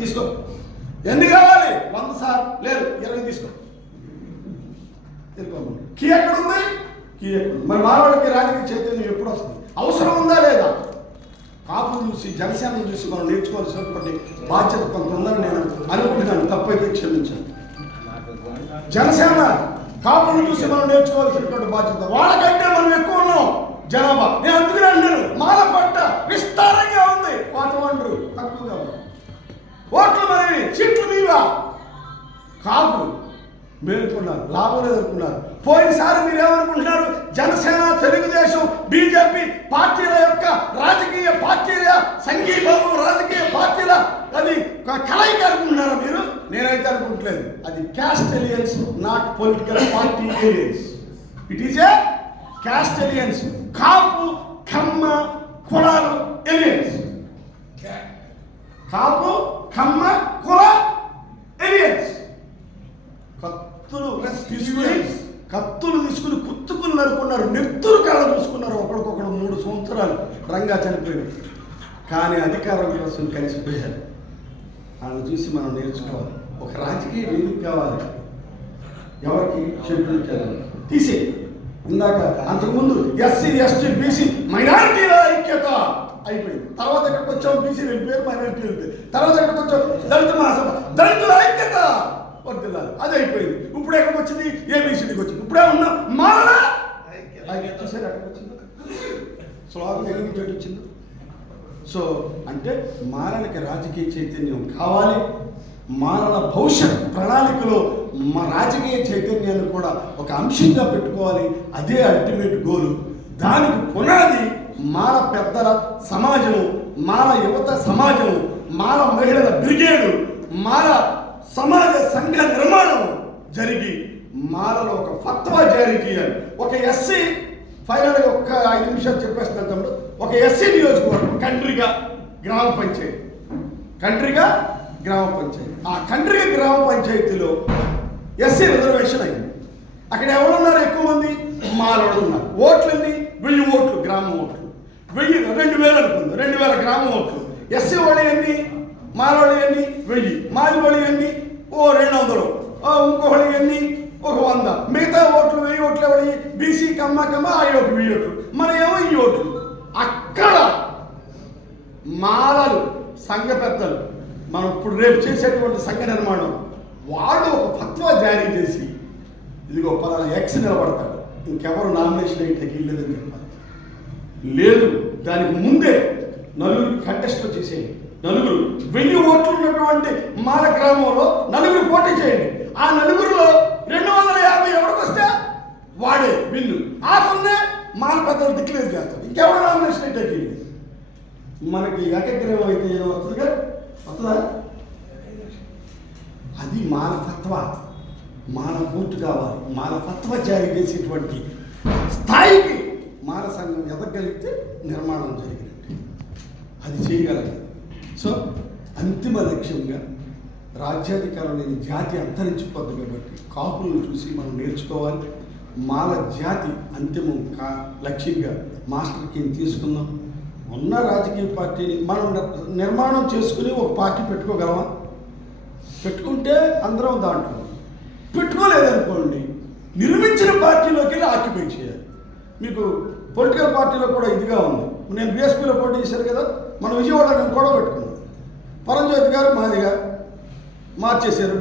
తీసుకో. ఎన్ని కావాలి వంద సార్ లేదు ఇరవై తీసుకో. కీ ఎక్కడ ఉంది కీ ఎక్కడ మరి మానవాడికి రాజకీయ చైతన్యం ఎప్పుడు వస్తుంది? అవసరం ఉందా లేదా? కాపులు చూసి జనసేనను చూసి మనం నేర్చుకోవాల్సినటువంటి బాధ్యత కొంత ఉందని నేను అనుకుంటున్నాను. తప్పైతే క్షమించాను జనసేన కాపులు చూసి మనం నేర్చుకోవాల్సినటువంటి బాధ్యత. వాళ్ళకంటే మనం ఎక్కువ ఉన్నాం జనాభా. నేను ఓట్లు మరి సీట్లు మీవా కాపు మేలుకున్నారు లాభం లేదనుకున్నారు. పోయినసారి మీరు ఏమనుకుంటున్నారు జనసేన తెలుగుదేశం బీజేపీ పార్టీల యొక్క రాజకీయ పార్టీల సంఘీభావం రాజకీయ పార్టీల అది ఒక కలయిక అనుకుంటున్నారా మీరు? నేనైతే అనుకుంటలేదు. అది caste alliance not political party alliance it is a caste alliance Kapu Kamma కులాలు ఎలియన్స్ కాపు కమ్మ కుల ఎలియన్స్ కత్తులు తీసుకుని కత్తులు తీసుకుని కుత్తుకుని నరుకున్నారు నెత్తురు కళ్ళ చూసుకున్నారు ఒకరికొకరు మూడు సంవత్సరాలు రంగా చనిపోయారు కానీ అధికారం కోసం కలిసిపోయారు. వాళ్ళని చూసి మనం నేర్చుకోవాలి. ఒక రాజకీయ వేదిక కావాలి. ఎవరికి షెడ్యూల్ చేయాలి? తీసే ఇందాక అంతకుముందు ఎస్సీ ఎస్టీ బీసీ మైనారిటీల అయిపోయింది. తర్వాత ఎక్కడికి వచ్చాం బీసీ వెళ్ళిపోయారు మైనారిటీ వెళ్ళిపోయారు తర్వాత ఎక్కడికి వచ్చాం దళిత మహాసభ. దళితుల ఐక్యత! వర్దిల్లాలి అది అయిపోయింది. ఇప్పుడు ఎక్కడికి వచ్చింది? ఏబీసీడీకి వచ్చింది. ఇప్పుడే ఉన్నాం ఐక్యత. చూసారు ఎక్కడికి వచ్చింది? స్లోగన్ వచ్చింది? సో అంటే మారణకి రాజకీయ చైతన్యం కావాలి. మారణ భవిష్యత్ ప్రణాళికలో మా రాజకీయ చైతన్యాన్ని కూడా ఒక అంశంగా పెట్టుకోవాలి. అదే అల్టిమేట్ గోలు దానికి పునాది మాల పెద్దల సమాజము మాల యువత సమాజము మాల మహిళల బ్రిగేడు మాల సమాజ సంఘ నిర్మాణం జరిగి మాలలో ఒక ఫత్వా జారీ చేయాలి. ఒక ఎస్సీ ఫైనల్గా ఒక్క ఐదు నిమిషాలు చెప్పేస్తున్నాను తమ్ముడు ఒక ఎస్సీ నియోజకవర్గం కంట్రీగా గ్రామ పంచాయతీ. కంట్రీగా గ్రామ పంచాయతీ. ఆ కంట్రీగా గ్రామ పంచాయతీలో ఎస్సీ రిజర్వేషన్ అయింది. అక్కడ ఎవరున్నారు? ఎక్కువ మంది మాలోడు ఉన్నారు. ఓట్లు ఎన్ని వెయ్యి ఓట్లు గ్రామ ఓట్లు. వెయ్యి రెండు వేలు అనుకుంది రెండు వేల గ్రామం ఓట్లు ఎస్సీ వాళ్ళు ఎన్ని మాలోడి ఎన్ని వెయ్యి. మాది వాళ్ళు ఎన్ని ఓ రెండు వందలు. ఇంకొకళ్ళు ఎన్ని ఒక వంద. మిగతా ఓట్లు వెయ్యి ఓట్లు ఎవరి బీసీ కమ్మ కమ్మ ఆ ఒక వెయ్యి ఓట్లు. మన ఏమో ఈ ఓట్లు. అక్కడ మాలలు సంఘ పెద్దలు మనం ఇప్పుడు రేపు చేసేటువంటి సంఘ నిర్మాణం వాళ్ళు ఒక ఫత్వా జారీ చేసి ఇదిగో పలానా ఎక్స్ నిలబడతాడు. ఇంకెవరు నామినేషన్ అయితే లేదని చెప్పాలి. లేదు. దానికి ముందే నలుగురు కంటెస్ట్ చేసేయండి. నలుగురు వెయ్యి ఓట్లు ఉన్నటువంటి మాల గ్రామంలో నలుగురు పోటీ చేయండి. ఆ నలుగురిలో రెండు వందల యాభై ఎవరికి వస్తే వాడే విన్ను. ఆ కొన్నే మాల పెద్దలు డిక్లేర్ చేస్తారు. ఇంకెవరు నామినేషన్ అయితే మనకి ఏకగ్రీవం అయితే ఏదో వస్తుందిగా? వస్తుందా? అది మానవత్వ మానవూర్తి కావాలి. మానవత్వ జారీ చేసేటువంటి మాల సంఘం ఎదగలిగితే నిర్మాణం జరిగినట్టు అది చేయగలదు. సో అంతిమ లక్ష్యంగా రాజ్యాధికారం లేని జాతి అంతరించిపోద్ది కాబట్టి కాపులను చూసి మనం నేర్చుకోవాలి. మాల జాతి అంతిమం కా లక్ష్యంగా మాస్టర్కి తీసుకుందాం? ఉన్న రాజకీయ పార్టీని మనం నిర్మాణం చేసుకుని ఒక పార్టీ పెట్టుకోగలమా? పెట్టుకుంటే అందరం దాంట్లో పెట్టుకోలేదనుకోండి నిర్మించిన పార్టీలోకి వెళ్ళి ఆక్యుపై చేయాలి. మీకు పొలిటికల్ పార్టీలో కూడా ఇదిగా ఉంది. నేను బీఎస్పీలో పోటీ చేశాను కదా మన విజయవాడ నేను కూడా పెట్టుకున్నాను. పరంజ్యోతి గారు మాదిగా మార్చేశారు.